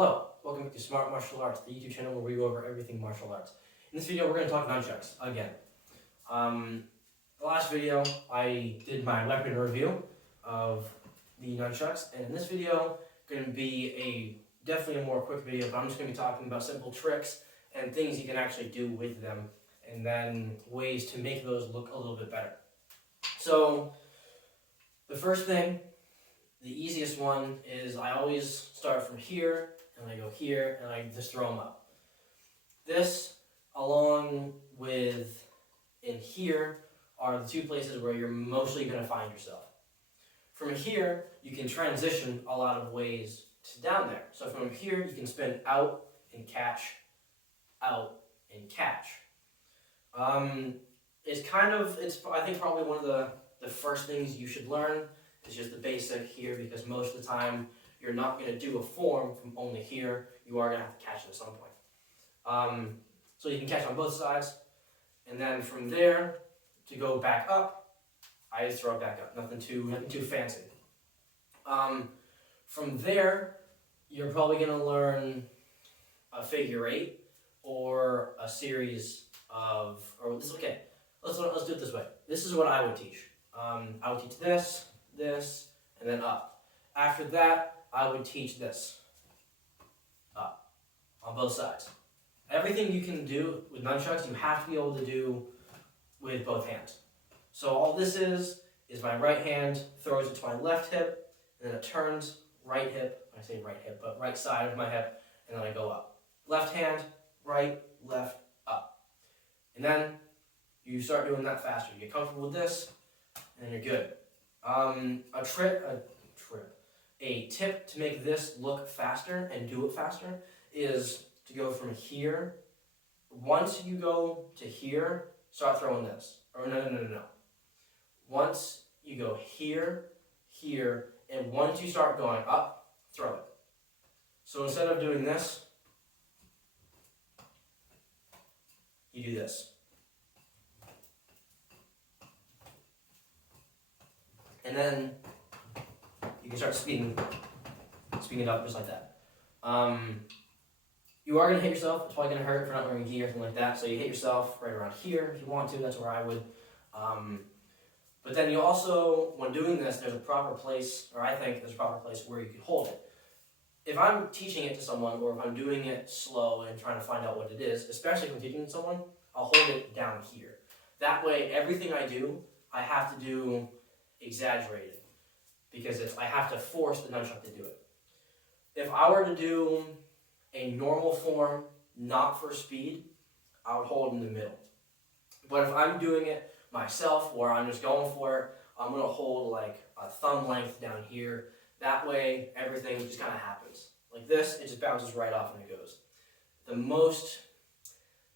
Hello, welcome back to Smart Martial Arts, the YouTube channel where we go over everything martial arts. In this video, we're going to talk nunchucks again. The last video, I did my weapon review of the nunchucks, and in this video, going to be definitely a more quick video, but I'm just going to be talking about simple tricks and things you can actually do with them, and then ways to make those look a little bit better. So, the first thing, the easiest one is I always start from here, and I go here, and I just throw them up. This, along with in here, are the two places where you're mostly going to find yourself. From here, you can transition a lot of ways to down there. So from here, you can spin out and catch, out and catch. It's I think probably one of the first things you should learn. It's just the basic here, because most of the time you're not going to do a form from only here. You are going to have to catch it at some point. So you can catch on both sides, and then from there to go back up, I just throw it back up. Nothing too fancy. From there, you're probably going to learn a figure eight or a series of, okay. Let's do it this way. This is what I would teach. I would teach this, and then up. After that, I would teach this. Up. On both sides. Everything you can do with nunchucks, you have to be able to do with both hands. So all this is my right hand throws it to my left hip, and then it turns right hip, I say right hip, but right side of my hip, and then I go up. Left hand, right, left, up. And then you start doing that faster. You get comfortable with this, and then you're good. A tip to make this look faster and do it faster is to go from here. Once you go to here, start throwing this. Or no. Once you go here, and once you start going up, throw it. So instead of doing this, you do this. And then you can start speeding it up just like that. You are going to hit yourself. It's probably going to hurt if you're not wearing gi or something like that. So you hit yourself right around here if you want to. That's where I would. But then you also, when doing this, there's a proper place, or I think there's a proper place where you can hold it. If I'm teaching it to someone, or if I'm doing it slow and trying to find out what it is, especially if I'm teaching someone, I'll hold it down here. That way, everything I do, I have to do exaggerated, because I have to force the nunchuck to do it. If I were to do a normal form, not for speed, I would hold in the middle. But if I'm doing it myself, where I'm just going for it, I'm going to hold like a thumb length down here. That way, everything just kind of happens. Like this, it just bounces right off and it goes. The most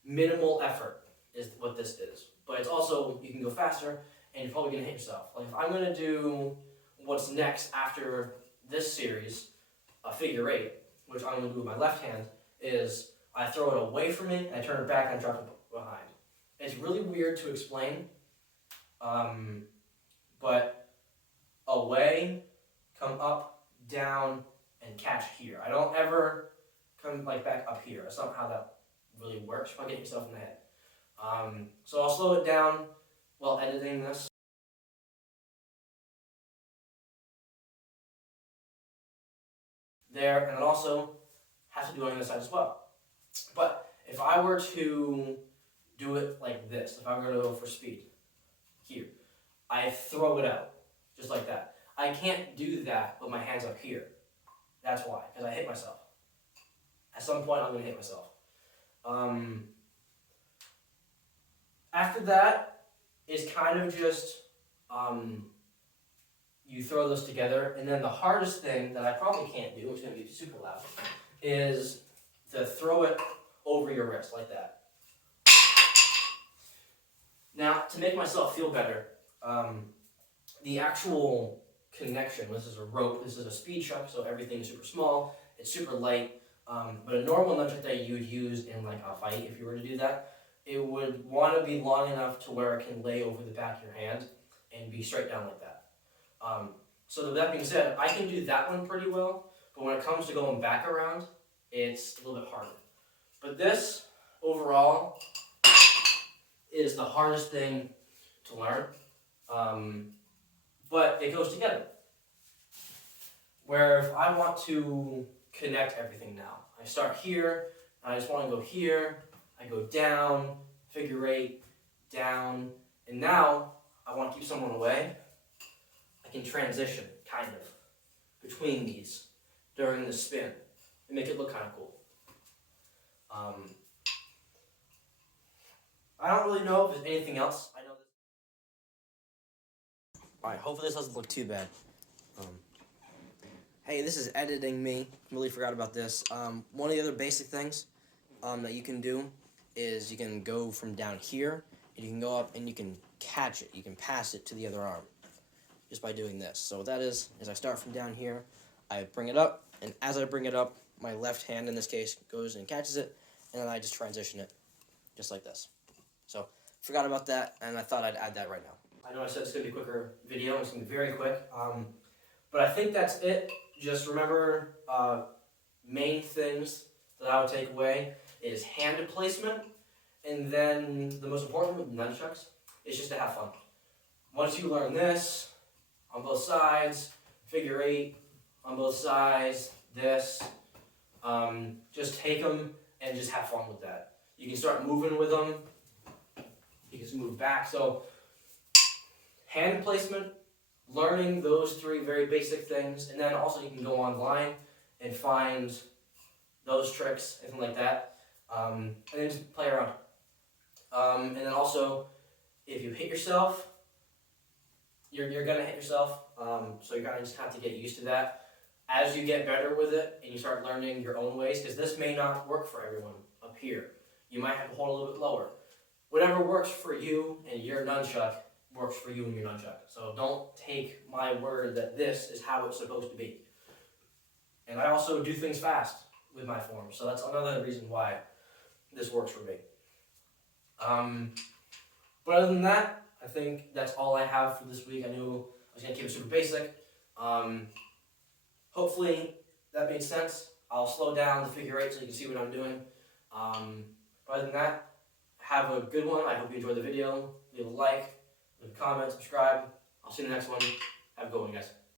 minimal effort is what this is. But it's also, you can go faster, and you're probably going to hit yourself. Like if I'm going to do what's next after this series, a figure eight, which I'm going to do with my left hand, is I throw it away from me, and I turn it back, and I drop it behind. It's really weird to explain, but away, come up, down, and catch here. I don't ever come like back up here. That's not how that really works. You'll get yourself in the head. So I'll slow it down while editing this. There, and then also have to do it on the other side as well. But if I were to do it like this, if I were to go for speed, here, I throw it out, just like that. I can't do that with my hands up here. That's why, because I hit myself. At some point, I'm going to hit myself. After that, it's kind of just, you throw those together, and then the hardest thing that I probably can't do, which is going to be super loud, is to throw it over your wrist like that. Now, to make myself feel better, the actual connection, this is a rope, this is a speed chuck, so everything is super small, it's super light, but a normal nunchuck that you would use in like a fight, if you were to do that, it would want to be long enough to where it can lay over the back of your hand and be straight down like that. So that being said, I can do that one pretty well, but when it comes to going back around, it's a little bit harder. But this, overall, is the hardest thing to learn, but it goes together. Where if I want to connect everything now, I start here, I just want to go here, I go down, figure eight, down, and now I want to keep someone away, I can transition, kind of, between these during the spin and make it look kind of cool. I don't really know if there's anything else. I know this. Alright, hopefully this doesn't look too bad. Hey, this is editing me. Really forgot about this. One of the other basic things that you can do is you can go from down here and you can go up and you can catch it. You can pass it to the other arm just by doing this. So what that is I start from down here, I bring it up, and as I bring it up, my left hand in this case goes and catches it, and then I just transition it just like this. So forgot about that, and I thought I'd add that right now. I know I said it's going to be a quicker video, it's going to be very quick, but I think that's it. Just remember main things that I would take away is hand placement, and then the most important with nunchucks is just to have fun. Once you learn this on both sides, figure eight on both sides, this, just take them and just have fun with that. You can start moving with them. You can just move back. So hand placement, learning those three very basic things, and then also you can go online and find those tricks, anything like that, and then just play around. And then also, if you hit yourself, you're gonna hit yourself, so you're gonna just have to get used to that. As you get better with it and you start learning your own ways, because this may not work for everyone up here. You might have to hold a little bit lower. Whatever works for you and your nunchuck works for you and your nunchuck. So don't take my word that this is how it's supposed to be. And I also do things fast with my form, so that's another reason why this works for me. But other than that, I think that's all I have for this week. I knew I was going to keep it super basic. Hopefully that made sense. I'll slow down the figure eight so you can see what I'm doing. But other than that, have a good one. I hope you enjoyed the video. Leave a like, leave a comment, subscribe. I'll see you in the next one. Have a good one, guys.